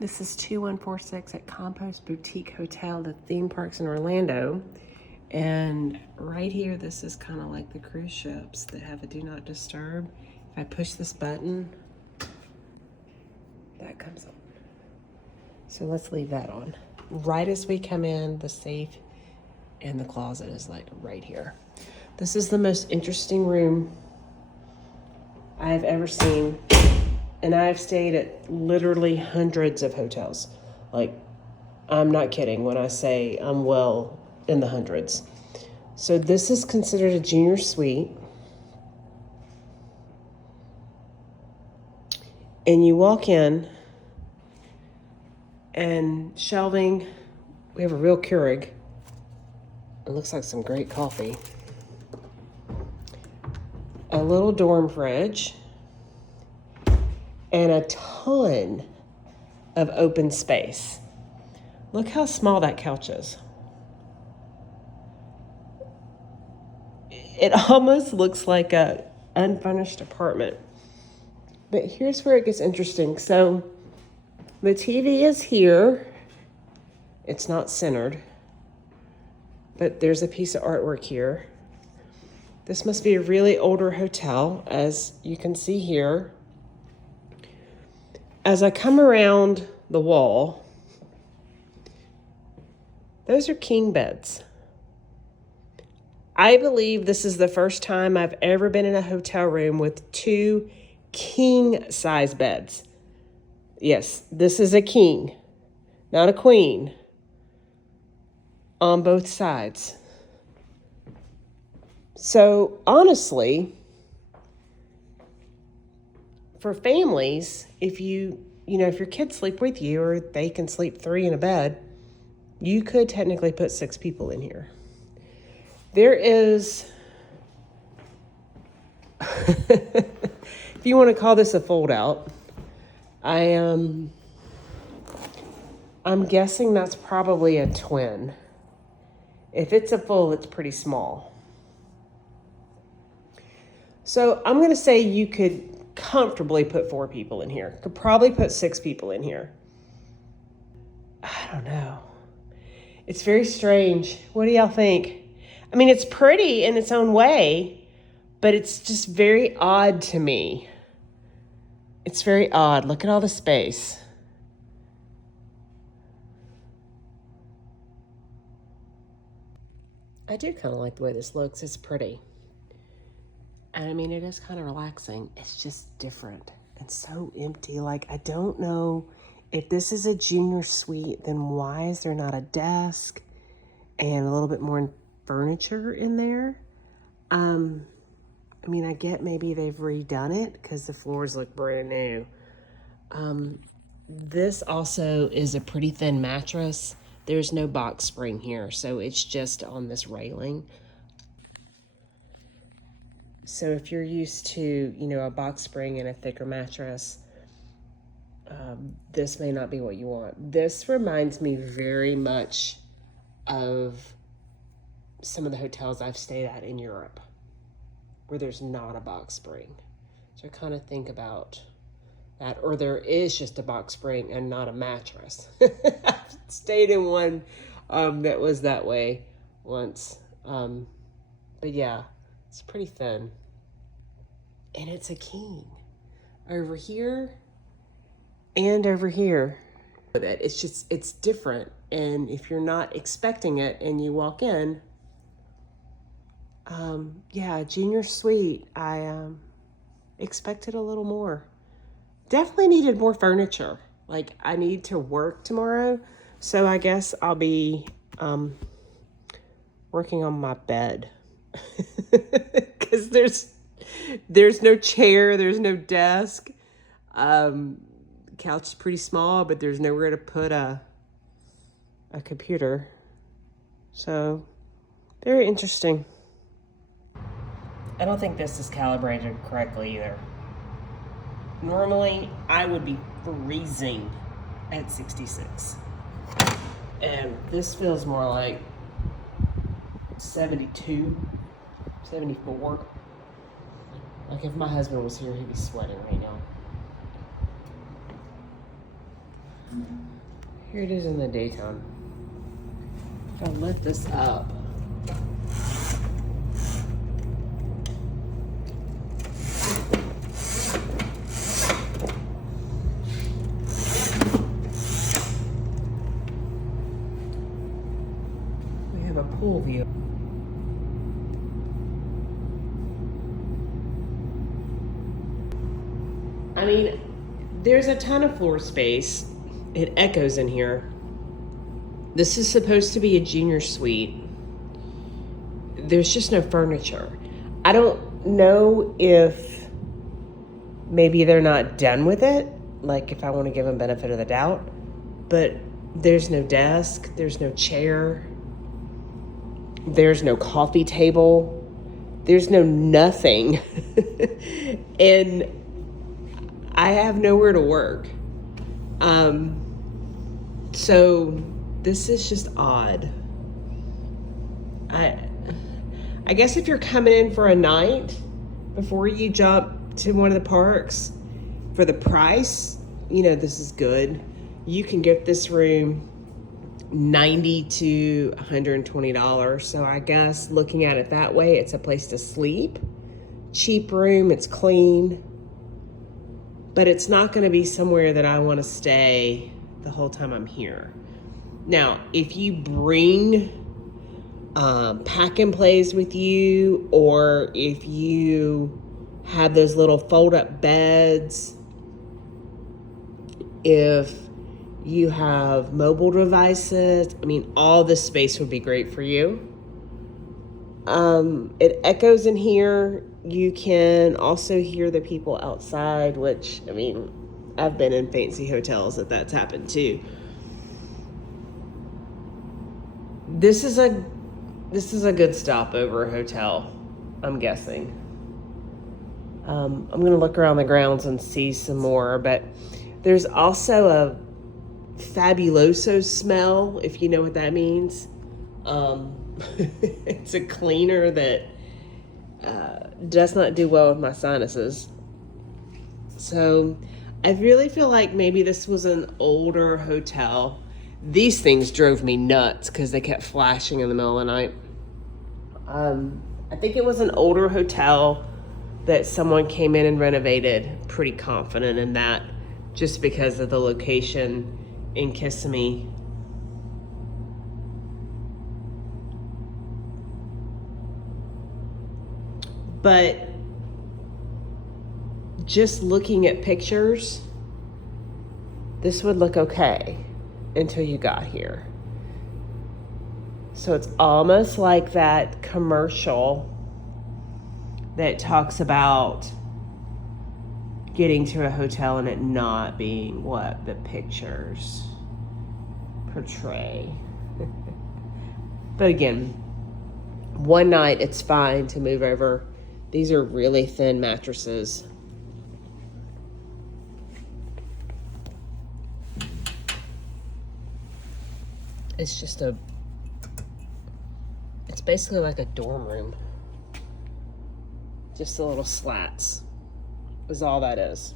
This is 2146 at Kompose Boutique Hotel, the theme parks in Orlando. And right here, this is kind of like the cruise ships that have a do not disturb. If I push this button, that comes on. So let's leave that on. Right as we come in, the safe and the closet is like right here. This is the most interesting room I've ever seen. And I've stayed at literally hundreds of hotels. Like, I'm not kidding when I say I'm well in the hundreds. So this is considered a junior suite. And you walk in and shelving, we have a real Keurig. It looks like some great coffee. A little dorm fridge. And a ton of open space. Look how small that couch is. It almost looks like a unfurnished apartment. But here's where it gets interesting. So the TV is here. It's not centered, but there's a piece of artwork here. This must be a really older hotel, as you can see here. As I come around the wall, those are king beds. I believe this is the first time I've ever been in a hotel room with 2 king size beds. Yes, this is a king, not a queen, on both sides. So honestly, for families, if if your kids sleep with you or they can sleep 3 in a bed, you could technically put 6 people in here. There is, if you want to call this a fold out, I'm guessing that's probably a twin. If it's a full, it's pretty small. So I'm going to say you could comfortably put 4 people in here. Could probably put 6 people in here. I don't know. It's very strange. What do y'all think? I mean, it's pretty in its own way, but it's just very odd to me. It's very odd. Look at all the space. I do kind of like the way this looks. It's pretty. And I mean, it is kind of relaxing. It's just different and so empty. Like, I don't know if this is a junior suite, then why is there not a desk and a little bit more furniture in there? I mean, I get maybe they've redone it because the floors look brand new. This also is a pretty thin mattress. There's no box spring here, so it's just on this railing. So if you're used to, a box spring and a thicker mattress, this may not be what you want. This reminds me very much of some of the hotels I've stayed at in Europe, where there's not a box spring. So I kind of think about that, or there is just a box spring and not a mattress. I've stayed in one that was that way once. But yeah, it's pretty thin. And it's a king. Over here and over here. It's different. And if you're not expecting it and you walk in, junior suite, I expected a little more. Definitely needed more furniture. Like, I need to work tomorrow, so I guess I'll be working on my bed. Because there's no chair, there's no desk. Couch is pretty small, but there's nowhere to put a computer. So, very interesting. I don't think this is calibrated correctly either. Normally, I would be freezing at 66. And this feels more like 72, 74. Like, if my husband was here, he'd be sweating right now. Here it is in the daytime. If I lift this up, we have a pool view. I mean, there's a ton of floor space. It echoes in here. This is supposed to be a junior suite. There's just no furniture. I don't know if maybe they're not done with it, like if I want to give them benefit of the doubt, but there's no desk, there's no chair, there's no coffee table, there's no nothing. And I have nowhere to work. So this is just odd. I guess if you're coming in for a night before you jump to one of the parks, for the price, you know, this is good. You can get this room $90 to $120. So I guess looking at it that way, it's a place to sleep. Cheap room, it's clean. But it's not going to be somewhere that I want to stay the whole time I'm here. Now, if you bring pack and plays with you, or if you have those little fold-up beds, if you have mobile devices, I mean, all this space would be great for you. It echoes in here. You can also hear the people outside, which, I mean, I've been in fancy hotels that's happened too. This is a good stopover hotel, I'm guessing. I'm gonna look around the grounds and see some more, but there's also a fabuloso smell, if you know what that means. It's a cleaner that does not do well with my sinuses. So I really feel like maybe this was an older hotel. These things drove me nuts because they kept flashing in the middle of the night. I think it was an older hotel that someone came in and renovated. Pretty confident in that, just because of the location in Kissimmee. But just looking at pictures, this would look okay until you got here. So it's almost like that commercial that talks about getting to a hotel and it not being what the pictures portray. But again, one night it's fine to move over. These are really thin mattresses. It's just it's basically like a dorm room. Just the little slats is all that is.